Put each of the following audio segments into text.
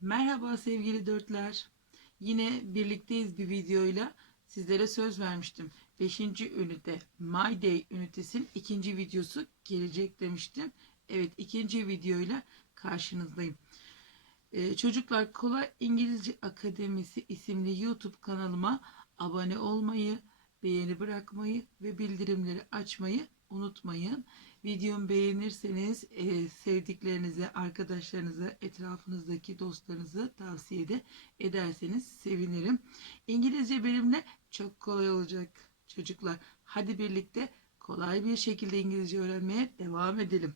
Merhaba sevgili dörtler. Yine birlikteyiz bir videoyla. Sizlere söz vermiştim. 5. ünite My Day ünitesinin ikinci videosu gelecek demiştim. Evet ikinci videoyla karşınızdayım. Ee, Çocuklar Kolay İngilizce Akademisi isimli YouTube kanalıma abone olmayı, beğeni bırakmayı ve bildirimleri açmayı unutmayın. Videomu beğenirseniz e, sevdiklerinize, arkadaşlarınıza, etrafınızdaki dostlarınıza tavsiye de ederseniz sevinirim. İngilizce benimle çok kolay olacak çocuklar. Hadi birlikte kolay bir şekilde İngilizce öğrenmeye devam edelim.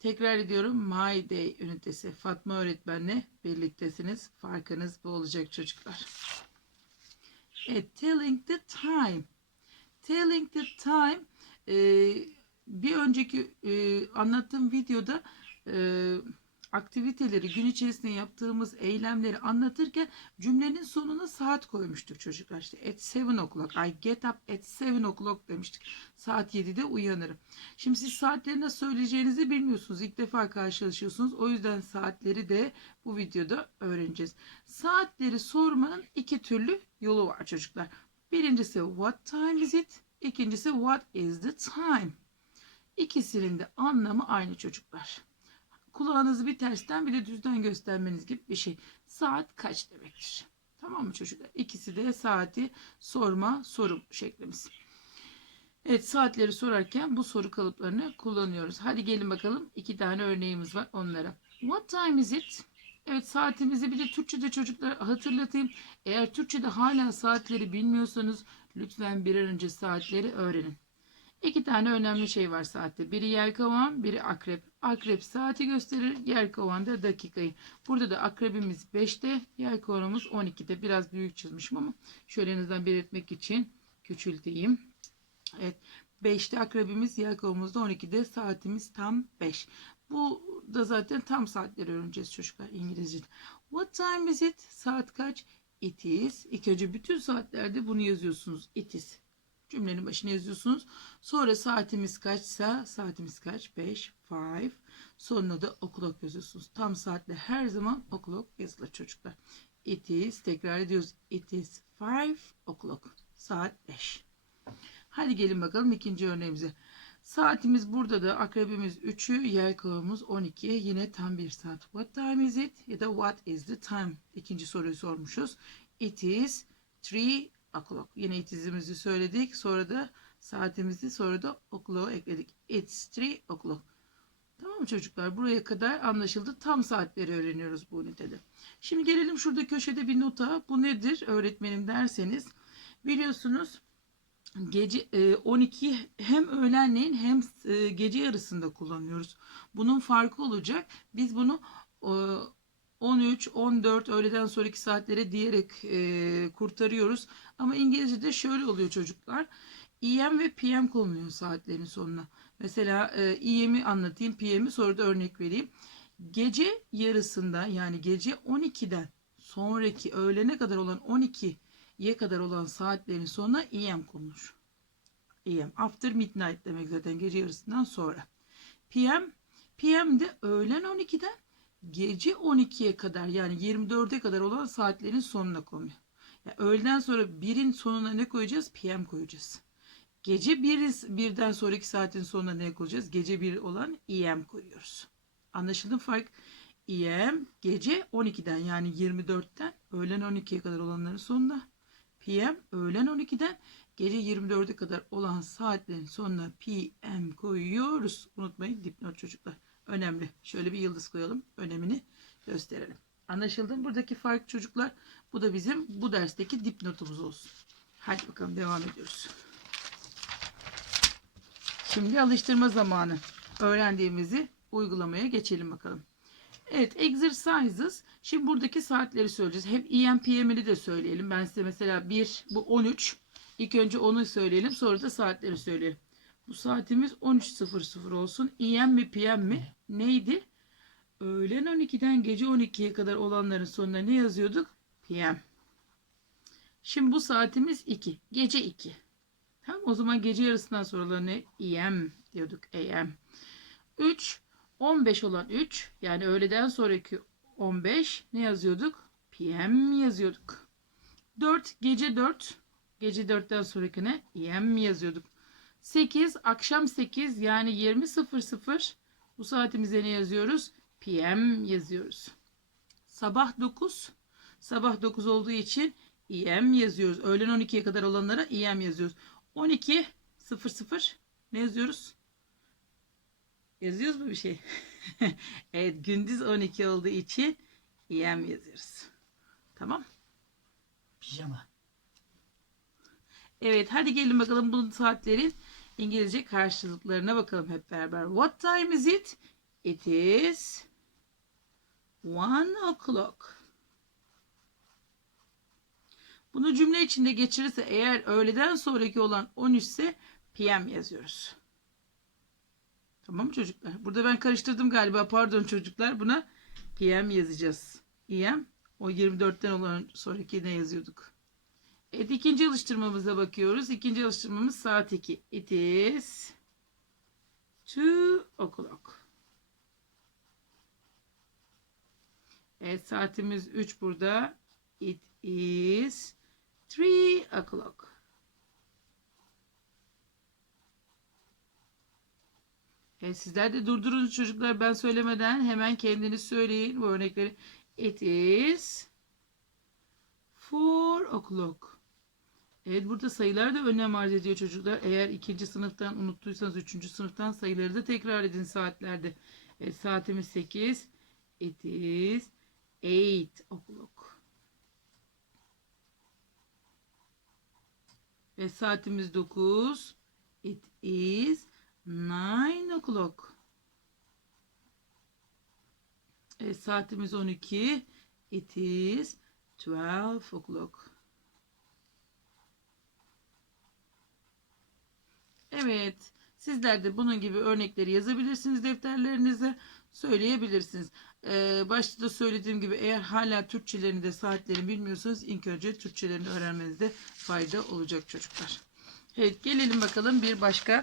Tekrar ediyorum My Day ünitesi. Fatma öğretmenle birliktesiniz. Farkınız bu olacak çocuklar. Evet, telling the time. Telling the time e, bir önceki e, anlattığım videoda e, aktiviteleri gün içerisinde yaptığımız eylemleri anlatırken cümlenin sonuna saat koymuştuk çocuklar. İşte at 7 o'clock. I get up at 7 o'clock demiştik. Saat 7'de uyanırım. Şimdi siz saatleri nasıl söyleyeceğinizi bilmiyorsunuz. İlk defa karşılaşıyorsunuz. O yüzden saatleri de bu videoda öğreneceğiz. Saatleri sormanın iki türlü yolu var çocuklar. Birincisi what time is it? İkincisi what is the time? İkisinin de anlamı aynı çocuklar. Kulağınızı bir tersten bir de düzden göstermeniz gibi bir şey. Saat kaç demektir? Tamam mı çocuklar? İkisi de saati sorma sorum şeklimiz. Evet saatleri sorarken bu soru kalıplarını kullanıyoruz. Hadi gelin bakalım. iki tane örneğimiz var onlara. What time is it? Evet saatimizi bir de Türkçe'de çocuklar hatırlatayım. Eğer Türkçe'de hala saatleri bilmiyorsanız lütfen bir an önce saatleri öğrenin. İki tane önemli şey var saatte. Biri yelkovan, biri akrep. Akrep saati gösterir, yelkovan da dakikayı. Burada da akrebimiz 5'te, yelkovanımız 12'de. Biraz büyük çizmişim ama şöyle en azından belirtmek için küçülteyim. Evet. 5'te akrebimiz, yelkovamız da 12'de. Saatimiz tam 5. Bu da zaten tam saatleri öğreneceğiz çocuklar İngilizce. What time is it? Saat kaç? It is. İlk önce bütün saatlerde bunu yazıyorsunuz. It is. Cümlenin başına yazıyorsunuz. Sonra saatimiz kaçsa saatimiz kaç? 5, 5. Sonuna da o'clock yazıyorsunuz. Tam saatle her zaman o'clock yazılır çocuklar. It is. Tekrar ediyoruz. It is 5 o'clock. Saat 5. Hadi gelin bakalım ikinci örneğimize. Saatimiz burada da akrebimiz 3'ü, yelkovamız 12. Yine tam bir saat. What time is it? Ya da what is the time? İkinci soruyu sormuşuz. It is 3 o'clock. Yine itizimizi söyledik. Sonra da saatimizi sonra da o'clock'u ekledik. It's 3 o'clock. Tamam mı çocuklar? Buraya kadar anlaşıldı. Tam saatleri öğreniyoruz bu ünitede. Şimdi gelelim şurada köşede bir nota. Bu nedir öğretmenim derseniz. Biliyorsunuz gece 12 hem öğlenleyin hem e, gece yarısında kullanıyoruz. Bunun farkı olacak. Biz bunu 13, 14 öğleden sonraki saatlere diyerek e, kurtarıyoruz. Ama İngilizce'de şöyle oluyor çocuklar. EM ve PM konuluyor saatlerin sonuna. Mesela e, anlatayım, PM'i sonra da örnek vereyim. Gece yarısında yani gece 12'den sonraki öğlene kadar olan 12'ye kadar olan saatlerin sonuna EM konulur. EM after midnight demek zaten gece yarısından sonra. PM PM de öğlen 12'den gece 12'ye kadar yani 24'e kadar olan saatlerin sonuna konuyor. Yani öğleden sonra birin sonuna ne koyacağız? PM koyacağız. Gece bir, birden sonraki saatin sonuna ne koyacağız? Gece bir olan EM koyuyoruz. Anlaşıldı mı fark? EM gece 12'den yani 24'ten öğlen 12'ye kadar olanların sonuna. PM öğlen 12'den gece 24'e kadar olan saatlerin sonuna PM koyuyoruz. Unutmayın dipnot çocuklar. Önemli. Şöyle bir yıldız koyalım. Önemini gösterelim. Anlaşıldı mı? Buradaki fark çocuklar. Bu da bizim bu dersteki dipnotumuz olsun. Hadi bakalım devam ediyoruz. Şimdi alıştırma zamanı. Öğrendiğimizi uygulamaya geçelim bakalım. Evet exercises. Şimdi buradaki saatleri söyleyeceğiz. Hem EM PM'ini de söyleyelim. Ben size mesela 1 bu 13. İlk önce onu söyleyelim. Sonra da saatleri söyleyelim. Bu saatimiz 13.00 olsun. EM mi PM mi? Neydi? Öğlen 12'den gece 12'ye kadar olanların sonuna ne yazıyorduk? PM. Şimdi bu saatimiz 2. Gece 2. Tamam o zaman gece yarısından sonra ne? EM diyorduk. AM. 3. 15 olan 3 yani öğleden sonraki 15 ne yazıyorduk? PM yazıyorduk. 4 gece 4. Gece 4'ten sonraki ne? EM yazıyorduk. 8 akşam 8 yani 20.00 bu saatimize ne yazıyoruz? PM yazıyoruz. Sabah 9 sabah 9 olduğu için EM yazıyoruz. Öğlen 12'ye kadar olanlara EM yazıyoruz. 12 00 ne yazıyoruz? Yazıyoruz mu bir şey? evet gündüz 12 olduğu için EM yazıyoruz. Tamam. Pijama. Evet hadi gelin bakalım bu saatlerin İngilizce karşılıklarına bakalım hep beraber. What time is it? It is one o'clock. Bunu cümle içinde geçirirse eğer öğleden sonraki olan 13 ise PM yazıyoruz. Tamam mı çocuklar? Burada ben karıştırdım galiba. Pardon çocuklar. Buna PM yazacağız. EM o 24'ten olan sonraki ne yazıyorduk? Evet ikinci alıştırmamıza bakıyoruz. İkinci alıştırmamız saat 2. It is two o'clock. Evet saatimiz 3 burada. It is three o'clock. Evet sizler de durdurun çocuklar ben söylemeden hemen kendiniz söyleyin bu örnekleri. It is four o'clock. Evet burada sayılar da önem arz ediyor çocuklar. Eğer ikinci sınıftan unuttuysanız üçüncü sınıftan sayıları da tekrar edin saatlerde. Evet, saatimiz 8. It is 8 o'clock. Ve saatimiz 9. It is 9 o'clock. Evet, saatimiz 12. It is 12 o'clock. Evet. Sizler de bunun gibi örnekleri yazabilirsiniz defterlerinize. Söyleyebilirsiniz. Ee, başta da söylediğim gibi eğer hala Türkçelerini de saatlerini bilmiyorsanız ilk önce Türkçelerini öğrenmenizde fayda olacak çocuklar. Evet gelelim bakalım bir başka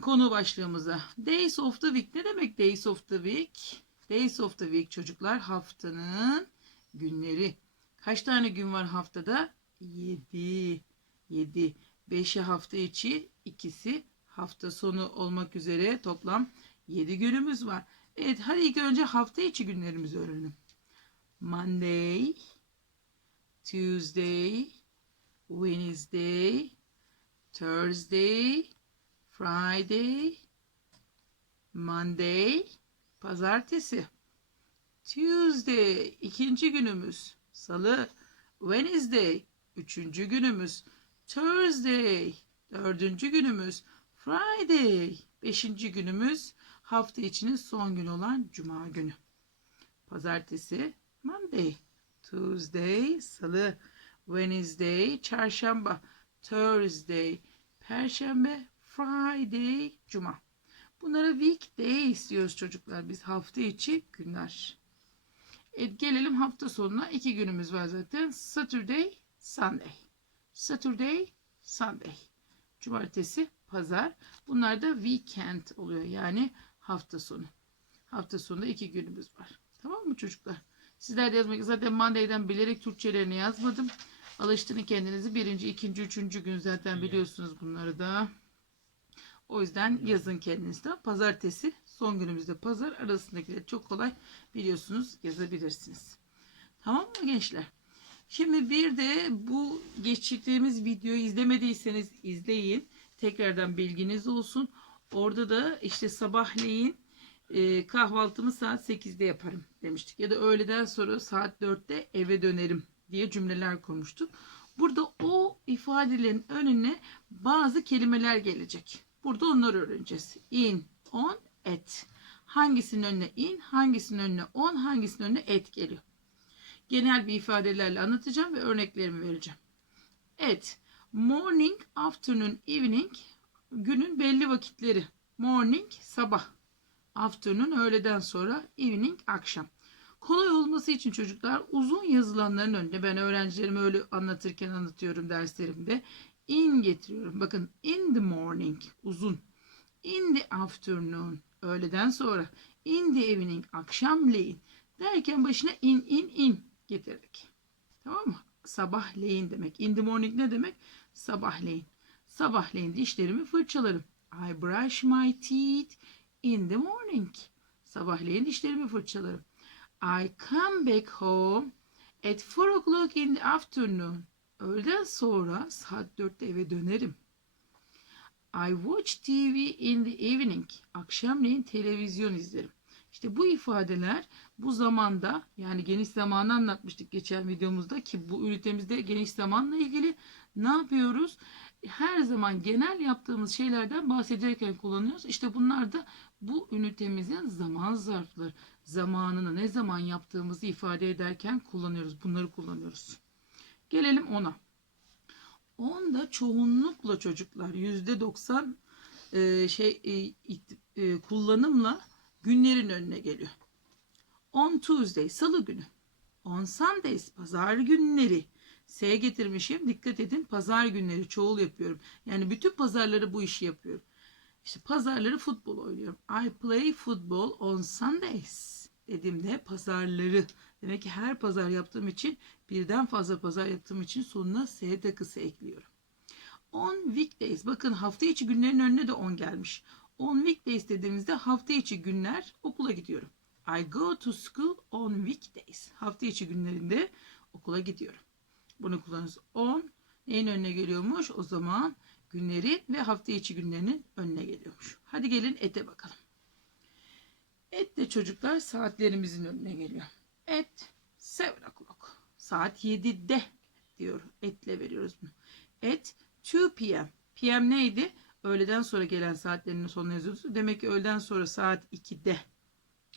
konu başlığımıza. Days of the week ne demek days of the week? Days of the week çocuklar haftanın günleri. Kaç tane gün var haftada? 7. 7. 5'i hafta içi, ikisi hafta sonu olmak üzere toplam 7 günümüz var. Evet hadi ilk önce hafta içi günlerimizi öğrenelim. Monday, Tuesday, Wednesday, Thursday, Friday, Monday, pazartesi. Tuesday, ikinci günümüz. Salı, Wednesday, üçüncü günümüz. Thursday, dördüncü günümüz. Friday, beşinci günümüz. Hafta içinin son günü olan Cuma günü. Pazartesi, Monday. Tuesday, Salı. Wednesday, Çarşamba. Thursday, Perşembe. Friday, Cuma. Bunlara weekdays diyoruz çocuklar. Biz hafta içi günler. Evet, gelelim hafta sonuna. İki günümüz var zaten. Saturday, Sunday. Saturday, Sunday. Cumartesi, pazar. Bunlar da weekend oluyor. Yani hafta sonu. Hafta sonunda iki günümüz var. Tamam mı çocuklar? Sizler de yazmak zaten Monday'den bilerek Türkçelerini yazmadım. Alıştırın kendinizi. Birinci, ikinci, üçüncü gün zaten biliyorsunuz bunları da. O yüzden yazın kendinizden. Pazartesi son günümüzde pazar arasındakileri çok kolay biliyorsunuz yazabilirsiniz. Tamam mı gençler? Şimdi bir de bu geçtiğimiz videoyu izlemediyseniz izleyin. Tekrardan bilginiz olsun. Orada da işte sabahleyin e, kahvaltımı saat 8'de yaparım demiştik. Ya da öğleden sonra saat 4'te eve dönerim diye cümleler kurmuştuk. Burada o ifadelerin önüne bazı kelimeler gelecek. Burada onları öğreneceğiz. In, on, at. Hangisinin önüne in, hangisinin önüne on, hangisinin önüne et geliyor. Genel bir ifadelerle anlatacağım ve örneklerimi vereceğim. Evet. Morning, afternoon, evening günün belli vakitleri. Morning sabah. Afternoon öğleden sonra, evening akşam. Kolay olması için çocuklar uzun yazılanların önünde ben öğrencilerime öyle anlatırken anlatıyorum derslerimde. In getiriyorum. Bakın in the morning uzun. In the afternoon Öğleden sonra. In the evening. Akşamleyin. Derken başına in in in getirdik. Tamam mı? Sabahleyin demek. In the morning ne demek? Sabahleyin. Sabahleyin dişlerimi fırçalarım. I brush my teeth in the morning. Sabahleyin dişlerimi fırçalarım. I come back home at 4 o'clock in the afternoon. Öğleden sonra saat 4'te eve dönerim. I watch TV in the evening. Akşamleyin televizyon izlerim. İşte bu ifadeler bu zamanda yani geniş zamanı anlatmıştık geçen videomuzda ki bu ünitemizde geniş zamanla ilgili ne yapıyoruz? Her zaman genel yaptığımız şeylerden bahsederken kullanıyoruz. İşte bunlar da bu ünitemizin zaman zarfları. Zamanını ne zaman yaptığımızı ifade ederken kullanıyoruz. Bunları kullanıyoruz. Gelelim ona. Onda çoğunlukla çocuklar yüzde doksan e, şey e, e, kullanımla günlerin önüne geliyor. On Tuesday salı günü. On Sundays pazar günleri. S getirmişim. Dikkat edin pazar günleri çoğul yapıyorum. Yani bütün pazarları bu işi yapıyorum. İşte pazarları futbol oynuyorum. I play football on Sundays dediğimde pazarları. Demek ki her pazar yaptığım için birden fazla pazar yaptığım için sonuna S takısı ekliyorum. On weekdays. Bakın hafta içi günlerin önüne de 10 gelmiş. On weekdays dediğimizde hafta içi günler okula gidiyorum. I go to school on weekdays. Hafta içi günlerinde okula gidiyorum. Bunu kullanırız. On neyin önüne geliyormuş? O zaman günleri ve hafta içi günlerinin önüne geliyormuş. Hadi gelin ete bakalım. Et de çocuklar saatlerimizin önüne geliyor. Et 7 o'clock. Saat 7'de diyor. Etle veriyoruz bunu. Et 2 p.m. p.m. neydi? Öğleden sonra gelen saatlerinin sonuna yazıyoruz. Demek ki öğleden sonra saat 2'de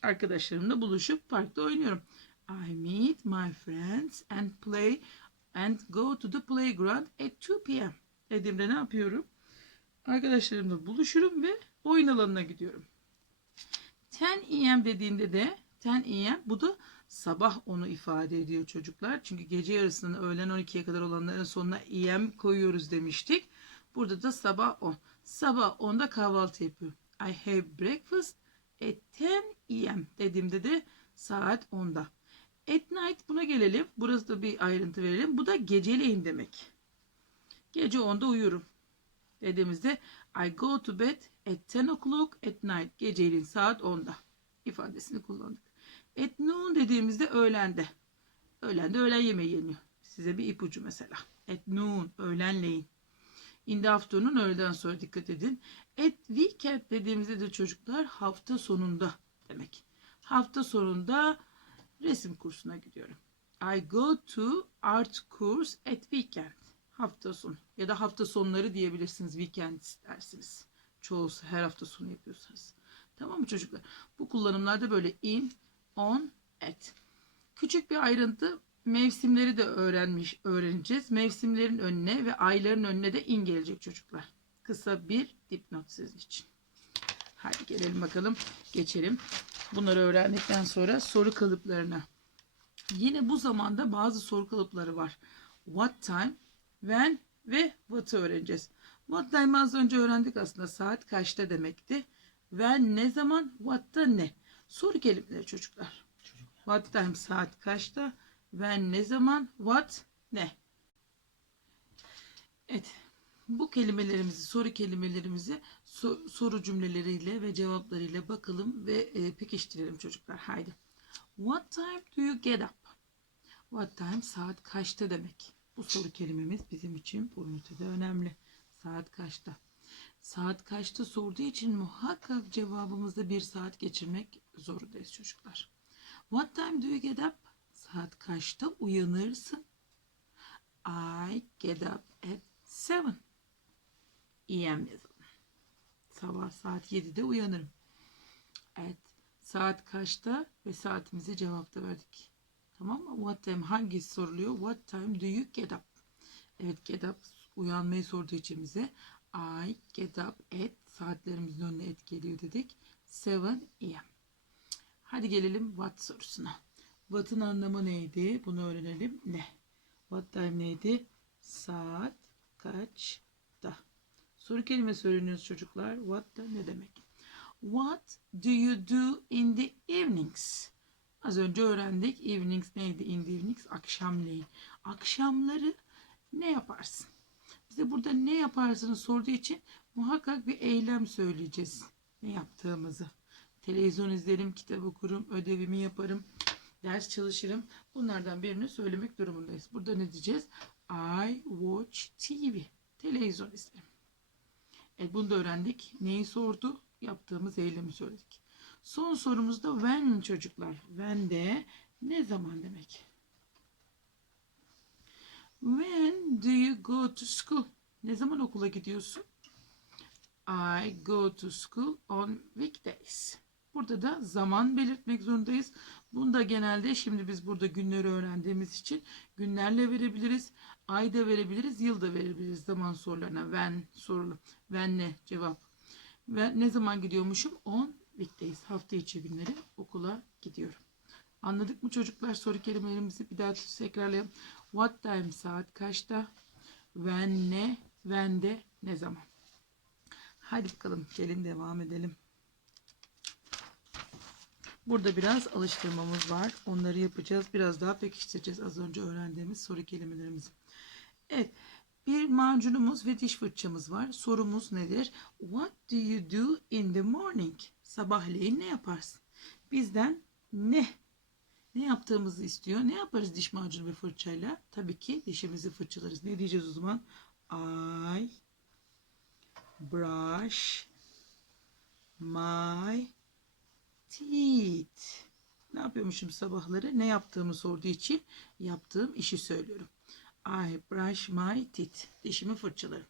arkadaşlarımla buluşup parkta oynuyorum. I meet my friends and play and go to the playground at 2 p.m. Dediğimde ne yapıyorum? Arkadaşlarımla buluşurum ve oyun alanına gidiyorum. 10 a.m. dediğinde de 10 a.m. bu da sabah onu ifade ediyor çocuklar. Çünkü gece yarısından öğlen 12'ye kadar olanların sonuna a.m. koyuyoruz demiştik. Burada da sabah 10. Sabah 10'da kahvaltı yapıyorum. I have breakfast at 10 a.m. dediğimde de saat 10'da. At night buna gelelim. Burası da bir ayrıntı verelim. Bu da geceleyin demek. Gece 10'da uyurum. Dediğimizde I go to bed at 10 o'clock at night. Geceleyin saat 10'da ifadesini kullandık. At noon dediğimizde öğlende. Öğlende öğlen yemeği yeniyor. Size bir ipucu mesela. At noon öğlenleyin. In the afternoon öğleden sonra dikkat edin. At weekend dediğimizde de çocuklar hafta sonunda demek. Hafta sonunda resim kursuna gidiyorum. I go to art course at weekend. Hafta sonu ya da hafta sonları diyebilirsiniz. Weekend dersiniz. Çoğu her hafta sonu yapıyorsanız. Tamam mı çocuklar? Bu kullanımlarda böyle in, on, at. Küçük bir ayrıntı mevsimleri de öğrenmiş öğreneceğiz. Mevsimlerin önüne ve ayların önüne de in gelecek çocuklar. Kısa bir dipnot sizin için. Hadi gelelim bakalım. Geçelim. Bunları öğrendikten sonra soru kalıplarına. Yine bu zamanda bazı soru kalıpları var. What time, when ve what'ı öğreneceğiz. What time az önce öğrendik aslında. Saat kaçta demekti. When ne zaman, what'ta ne. Soru kelimeleri çocuklar. Çocuk. What time saat kaçta? When ne zaman? What ne? Evet. Bu kelimelerimizi, soru kelimelerimizi so- soru cümleleriyle ve cevaplarıyla bakalım ve e, pekiştirelim çocuklar. Haydi. What time do you get up? What time saat kaçta demek. Bu soru kelimemiz bizim için bu ünitede önemli. Saat kaçta? Saat kaçta sorduğu için muhakkak cevabımızda bir saat geçirmek zorundayız çocuklar. What time do you get up? Saat kaçta uyanırsın? I get up at 7 a.m. yazalım. Sabah saat 7'de uyanırım. Evet. Saat kaçta ve saatimizi cevapta verdik. Tamam mı? What time hangisi soruluyor? What time do you get up? Evet get up uyanmayı sorduğu için bize I get up at saatlerimizin önüne et geliyor dedik. 7 a.m. Hadi gelelim what sorusuna. What'ın anlamı neydi? Bunu öğrenelim. Ne? What time neydi? Saat kaçta? Soru kelimesi öğreniyoruz çocuklar. What da ne demek? What do you do in the evenings? Az önce öğrendik. Evenings neydi? In the evenings akşamleyin. Akşamları ne yaparsın? Bize burada ne yaparsınız sorduğu için muhakkak bir eylem söyleyeceğiz. Ne yaptığımızı. Televizyon izlerim, kitap okurum, ödevimi yaparım, ders çalışırım. Bunlardan birini söylemek durumundayız. Burada ne diyeceğiz? I watch TV. Televizyon izlerim. Evet bunu da öğrendik. Neyi sordu? Yaptığımız eylemi söyledik. Son sorumuz da when çocuklar. When de ne zaman demek? When do you go to school? Ne zaman okula gidiyorsun? I go to school on weekdays. Burada da zaman belirtmek zorundayız. Bunu da genelde şimdi biz burada günleri öğrendiğimiz için günlerle verebiliriz. Ay da verebiliriz, yıl da verebiliriz zaman sorularına. When sorulu. When ne cevap. Ve ne zaman gidiyormuşum? On weekdays. Hafta içi günleri okula gidiyorum. Anladık mı çocuklar? Soru kelimelerimizi bir daha tekrarlayalım. What time saat kaçta? When ne? When de ne zaman? Hadi bakalım gelin devam edelim. Burada biraz alıştırmamız var. Onları yapacağız. Biraz daha pekiştireceğiz az önce öğrendiğimiz soru kelimelerimizi. Evet. Bir macunumuz ve diş fırçamız var. Sorumuz nedir? What do you do in the morning? Sabahleyin ne yaparsın? Bizden ne? Ne yaptığımızı istiyor. Ne yaparız diş macunu ve fırçayla? Tabii ki dişimizi fırçalarız. Ne diyeceğiz o zaman? I brush my teeth. Ne yapıyormuşum sabahları? Ne yaptığımı sorduğu için yaptığım işi söylüyorum. I brush my teeth. Dişimi fırçalarım.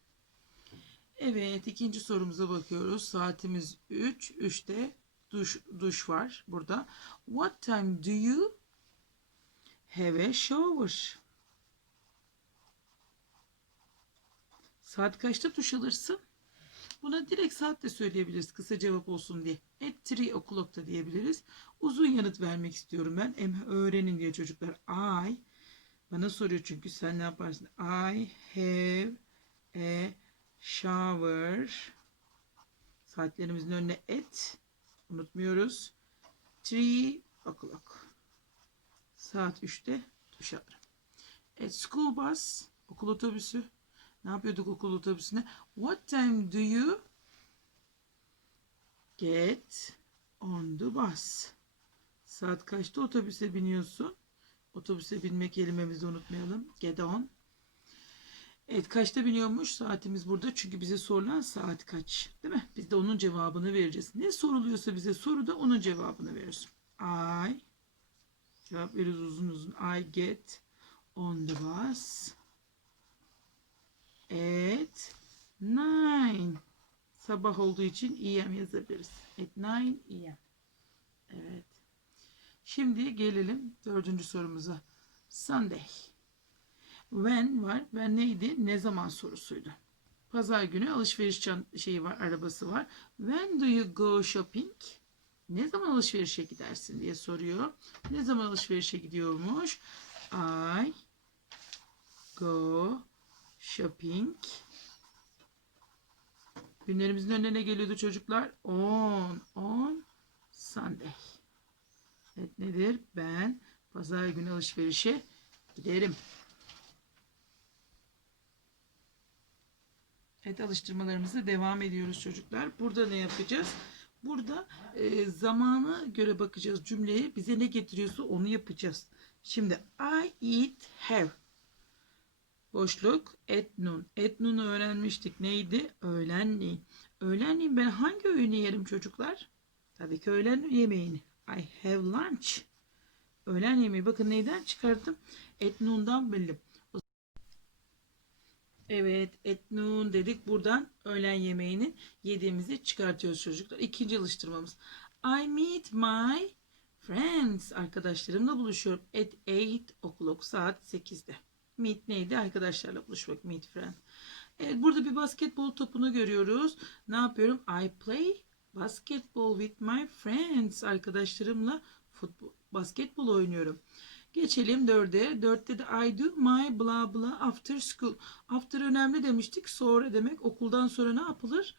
Evet ikinci sorumuza bakıyoruz. Saatimiz 3. 3'te duş, duş var burada. What time do you have a shower? Saat kaçta duş alırsın? Buna direkt saat de söyleyebiliriz kısa cevap olsun diye. At 3 o'clock diyebiliriz. Uzun yanıt vermek istiyorum ben. Hem öğrenin diye çocuklar. I bana soruyor çünkü sen ne yaparsın? I have a shower. Saatlerimizin önüne at. Unutmuyoruz. 3 o'clock. Saat 3'te duş alırım. At school bus. Okul otobüsü. Ne yapıyorduk okul otobüsüne? What time do you get on the bus? Saat kaçta otobüse biniyorsun? Otobüse binme kelimemizi unutmayalım. Get on. Evet kaçta biniyormuş? Saatimiz burada. Çünkü bize sorulan saat kaç. Değil mi? Biz de onun cevabını vereceğiz. Ne soruluyorsa bize soruda onun cevabını veriyoruz. I cevap veriyoruz uzun uzun. I get on the bus at nine. Sabah olduğu için EM yazabiliriz. At nine EM. Evet. Şimdi gelelim dördüncü sorumuza. Sunday. When var. When neydi? Ne zaman sorusuydu. Pazar günü alışveriş şeyi var, arabası var. When do you go shopping? Ne zaman alışverişe gidersin diye soruyor. Ne zaman alışverişe gidiyormuş? I go shopping. Günlerimizin önüne ne geliyordu çocuklar? On, on Sunday. Evet nedir? Ben pazar günü alışverişe giderim. Evet alıştırmalarımıza devam ediyoruz çocuklar. Burada ne yapacağız? Burada e, zamana göre bakacağız cümleye. Bize ne getiriyorsa onu yapacağız. Şimdi I eat have. Boşluk. At noon'u öğrenmiştik. Neydi? Öğlenleyin. Öğlenleyin ben hangi öğünü yerim çocuklar? Tabii ki öğlen yemeğini. I have lunch. Öğlen yemeği. Bakın neyden çıkardım? At noon'dan bildim. Evet, at noon dedik. Buradan öğlen yemeğini yediğimizi çıkartıyoruz çocuklar. İkinci alıştırmamız. I meet my friends. Arkadaşlarımla buluşuyorum. At 8 o'clock. Saat 8'de. Meet neydi? Arkadaşlarla buluşmak. Meet friend. Evet, burada bir basketbol topunu görüyoruz. Ne yapıyorum? I play basketball with my friends. Arkadaşlarımla futbol, basketbol oynuyorum. Geçelim dörde. Dörtte de I do my blah blah after school. After önemli demiştik. Sonra demek okuldan sonra ne yapılır?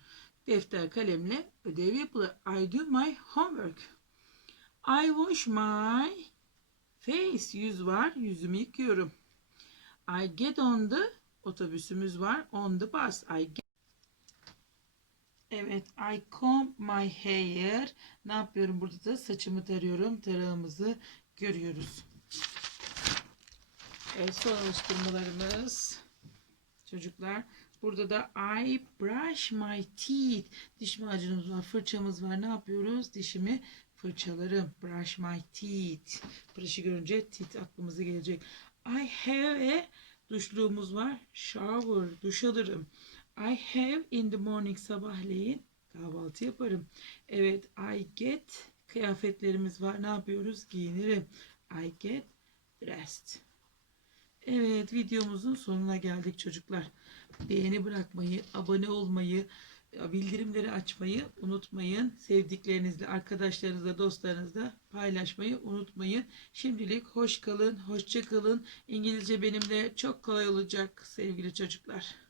defter kalemle ödev yapılır. I do my homework. I wash my face. Yüz var. Yüzümü yıkıyorum. I get on the otobüsümüz var. On the bus. I get Evet, I comb my hair. Ne yapıyorum burada da? Saçımı tarıyorum. Tarağımızı görüyoruz. Evet, son alıştırmalarımız. Çocuklar, burada da I brush my teeth. Diş macunumuz var, fırçamız var. Ne yapıyoruz? Dişimi fırçalarım. Brush my teeth. Brush'ı görünce teeth aklımıza gelecek. I have a duşluğumuz var. Shower, duş alırım. I have in the morning sabahleyin kahvaltı yaparım. Evet, I get kıyafetlerimiz var. Ne yapıyoruz? Giyinirim. I get dressed. Evet, videomuzun sonuna geldik çocuklar. Beğeni bırakmayı, abone olmayı, bildirimleri açmayı unutmayın. Sevdiklerinizle, arkadaşlarınızla, dostlarınızla paylaşmayı unutmayın. Şimdilik hoş kalın, hoşça kalın. İngilizce benimle çok kolay olacak sevgili çocuklar.